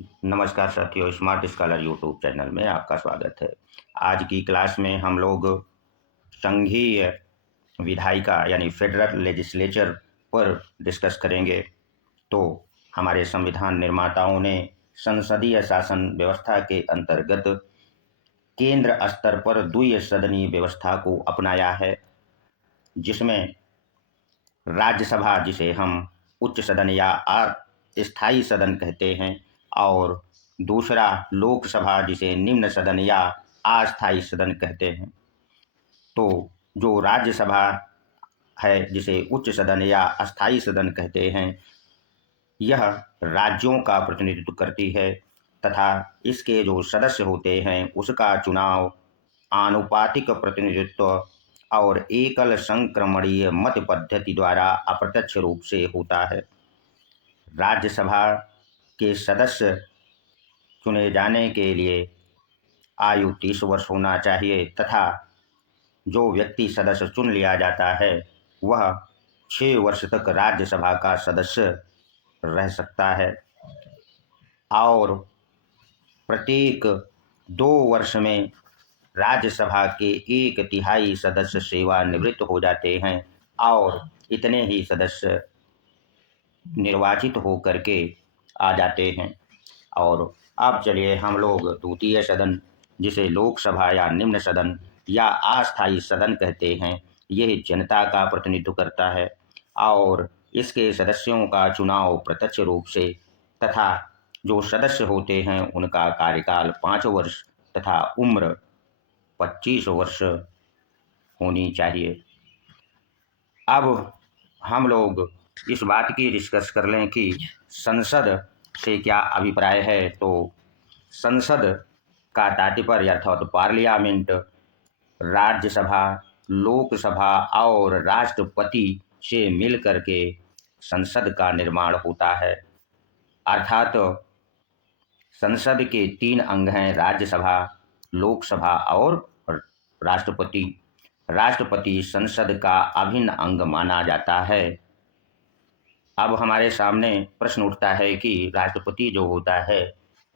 नमस्कार साथियों, smart scholar YouTube channel में आपका स्वागत है। आज की क्लास में हम लोग संघीय विधायिका यानी फेडरल लेजिस्लेचर पर डिस्कस करेंगे। तो हमारे संविधान निर्माताओं ने संसदीय शासन व्यवस्था के अंतर्गत केंद्र स्तर पर द्विसदनीय व्यवस्था को अपनाया है, जिसमें राज्यसभा, जिसे हम उच्च सदन या स्थायी सदन कहते हैं, और दूसरा लोकसभा, जिसे निम्न सदन या अस्थायी सदन कहते हैं। तो जो राज्यसभा है, जिसे उच्च सदन या अस्थायी सदन कहते हैं, यह राज्यों का प्रतिनिधित्व करती है तथा इसके जो सदस्य होते हैं उसका चुनाव आनुपातिक प्रतिनिधित्व और एकल संक्रमणीय मत पद्धति द्वारा अप्रत्यक्ष रूप से होता है। राज्यसभा के सदस्य चुने जाने के लिए आयु 30 वर्ष होना चाहिए तथा जो व्यक्ति सदस्य चुन लिया जाता है वह 6 वर्ष तक राज्यसभा का सदस्य रह सकता है और प्रत्येक 2 वर्ष में राज्यसभा के 1/3 सदस्य सेवानिवृत्त हो जाते हैं और इतने ही सदस्य निर्वाचित होकर के आ जाते हैं। और अब चलिए हम लोग द्वितीय सदन, जिसे लोकसभा या निम्न सदन या अस्थायी सदन कहते हैं, यह जनता का प्रतिनिधित्व करता है और इसके सदस्यों का चुनाव प्रत्यक्ष रूप से तथा जो सदस्य होते हैं उनका कार्यकाल 5 वर्ष तथा उम्र 25 वर्ष होनी चाहिए। अब हम लोग इस बात की डिस्कस कर लें कि संसद से क्या अभिप्राय है। तो संसद का तात्पर्य अर्थात पार्लियामेंट राज्यसभा, लोकसभा और राष्ट्रपति से मिल करके संसद का निर्माण होता है। अर्थात संसद के 3 अंग हैं: राज्यसभा, लोकसभा और राष्ट्रपति। राष्ट्रपति संसद का अभिन्न अंग माना जाता है। अब हमारे सामने प्रश्न उठता है कि राष्ट्रपति जो होता है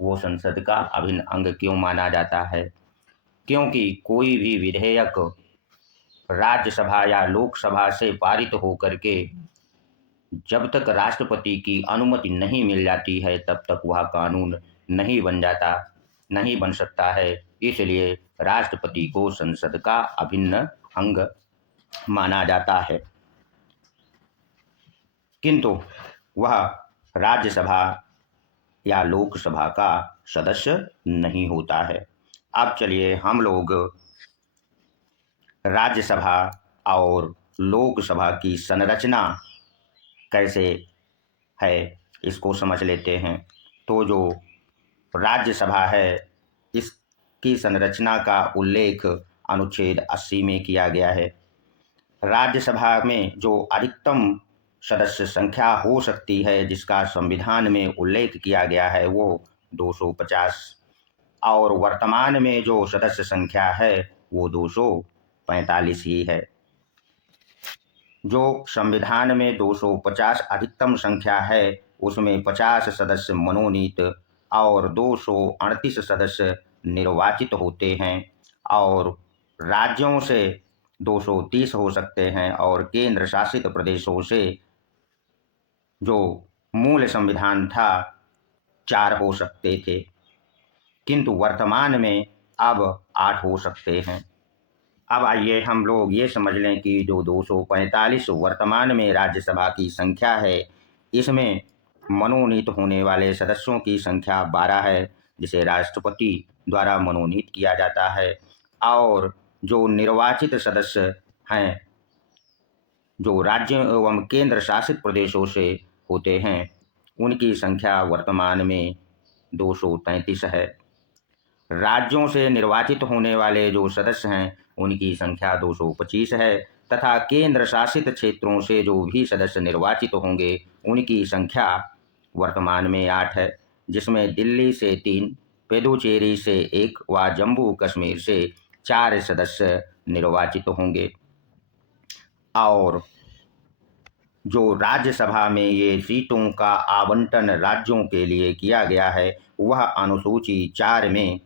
वो संसद का अभिन्न अंग क्यों माना जाता है? क्योंकि कोई भी विधेयक राज्यसभा या लोकसभा से पारित होकर के जब तक राष्ट्रपति की अनुमति नहीं मिल जाती है तब तक वह कानून नहीं बन जाता, नहीं बन सकता है। इसलिए राष्ट्रपति को संसद का अभिन्न अंग माना जाता है, किंतु वह राज्यसभा या लोकसभा का सदस्य नहीं होता है। अब चलिए हम लोग राज्यसभा और लोकसभा की संरचना कैसे है इसको समझ लेते हैं। तो जो राज्यसभा है इसकी संरचना का उल्लेख अनुच्छेद 80 में किया गया है। राज्यसभा में जो अधिकतम सदस्य संख्या हो सकती है जिसका संविधान में उल्लेख किया गया है वो 250 और वर्तमान में जो सदस्य संख्या है वो 245 ही है। जो संविधान में 250 अधिकतम संख्या है उसमें 50 सदस्य मनोनीत और 238 सदस्य निर्वाचित होते हैं और राज्यों से 230 हो सकते हैं और केंद्र शासित प्रदेशों से जो मूल संविधान था 4 हो सकते थे, किंतु वर्तमान में अब 8 हो सकते हैं। अब आइए हम लोग ये समझ लें कि जो 245 वर्तमान में राज्यसभा की संख्या है, इसमें मनोनीत होने वाले सदस्यों की संख्या 12 है, जिसे राष्ट्रपति द्वारा मनोनीत किया जाता है और जो निर्वाचित सदस्य हैं, जो राज्य एवं केंद्र शासित प्रदेशों से होते हैं, उनकी संख्या वर्तमान में 233 है। राज्यों से निर्वाचित होने वाले जो सदस्य हैं उनकी संख्या 225 है तथा केंद्र शासित क्षेत्रों से जो भी सदस्य निर्वाचित होंगे उनकी संख्या वर्तमान में 8 है, जिसमें दिल्ली से 3, पुडुचेरी से 1 व जम्मू कश्मीर से 4 सदस्य निर्वाचित होंगे। और जो राज्यसभा में ये सीटों का आवंटन राज्यों के लिए किया गया है वह अनुसूची 4 में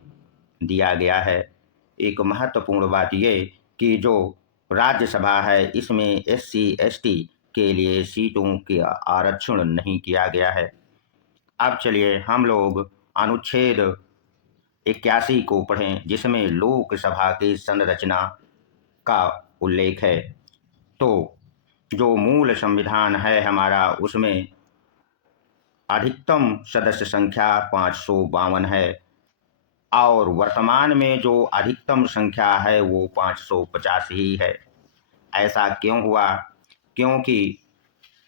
दिया गया है। एक महत्वपूर्ण बात ये कि जो राज्यसभा है इसमें एससी एसटी के लिए सीटों का आरक्षण नहीं किया गया है। अब चलिए हम लोग अनुच्छेद 81 को पढ़ें जिसमें लोकसभा की संरचना का उल्लेख है। तो जो मूल संविधान है हमारा उसमें अधिकतम सदस्य संख्या 552 है और वर्तमान में जो अधिकतम संख्या है वो 550 ही है। ऐसा क्यों हुआ? क्योंकि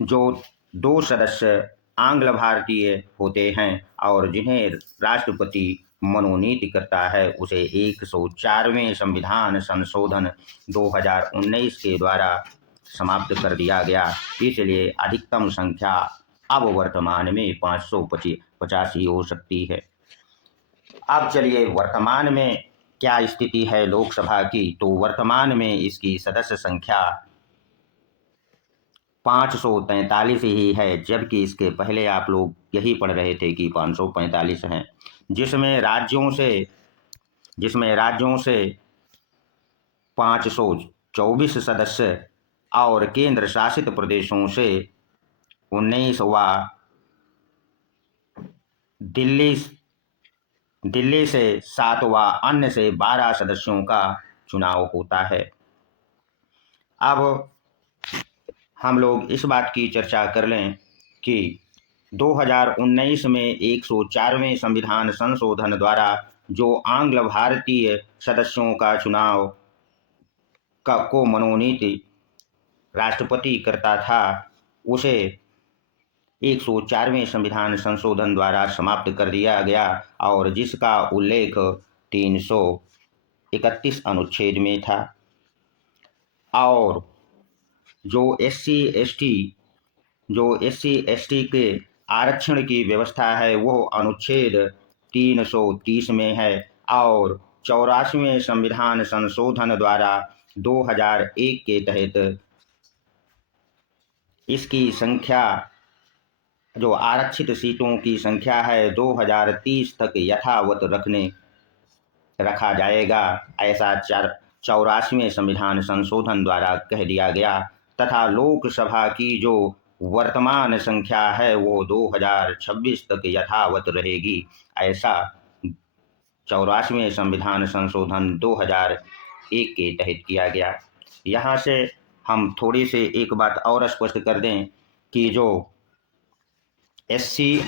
जो 2 सदस्य आंग्ल भारतीय होते हैं और जिन्हें राष्ट्रपति मनोनीत करता है उसे 104वें संविधान संशोधन 2019 के द्वारा समाप्त कर दिया गया। इसलिए अधिकतम संख्या अब वर्तमान में 550 ही हो सकती है। अब चलिए वर्तमान में क्या स्थिति है लोकसभा की, तो वर्तमान में इसकी सदस्य संख्या 543 ही है, जबकि इसके पहले आप लोग यही पढ़ रहे थे कि 545 हैं, जिसमें राज्यों से 524 सदस्य और केंद्र शासित प्रदेशों से 19 व दिल्ली से 7 व अन्य से 12 सदस्यों का चुनाव होता है। अब हम लोग इस बात की चर्चा कर लें कि 2019 में 104वें संविधान संशोधन द्वारा जो आंग्ल भारतीय सदस्यों का चुनाव को मनोनीत राष्ट्रपति करता था उसे 104वें संविधान संशोधन द्वारा समाप्त कर दिया गया और जिसका उल्लेख 331 अनुच्छेद में था। और जो एससी एसटी के आरक्षण की व्यवस्था है वो अनुच्छेद 330 में है और 84वें संविधान संशोधन द्वारा 2001 के तहत इसकी संख्या जो आरक्षित सीटों की संख्या है 2030 तक यथावत रखा जाएगा, ऐसा 84वें संविधान संशोधन द्वारा कह दिया गया। तथा लोकसभा की जो वर्तमान संख्या है वो 2026 तक यथावत रहेगी, ऐसा 84वें संविधान संशोधन 2001 के तहत किया गया। यहाँ से हम थोड़ी सी एक बात और स्पष्ट कर दें कि जो एससी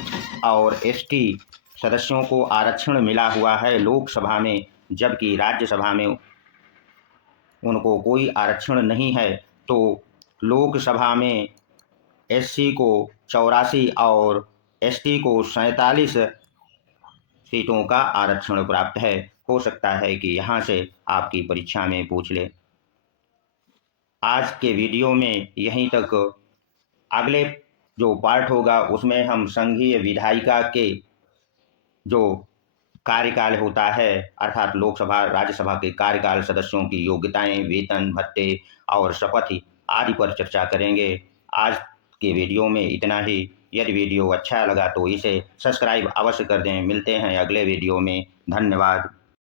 और एसटी सदस्यों को आरक्षण मिला हुआ है लोकसभा में, जबकि राज्यसभा में उनको कोई आरक्षण नहीं है, तो लोकसभा में एससी को 84 और एसटी को 47 सीटों का आरक्षण प्राप्त है। हो सकता है कि यहाँ से आपकी परीक्षा में पूछ ले। आज के वीडियो में यहीं तक। अगले जो पार्ट होगा उसमें हम संघीय विधायिका के जो कार्यकाल होता है अर्थात लोकसभा राज्यसभा के कार्यकाल, सदस्यों की योग्यताएं, वेतन, भत्ते और शपथ आदि पर चर्चा करेंगे। आज के वीडियो में इतना ही। यदि वीडियो अच्छा लगा तो इसे सब्सक्राइब अवश्य कर दें। मिलते हैं अगले वीडियो में। धन्यवाद।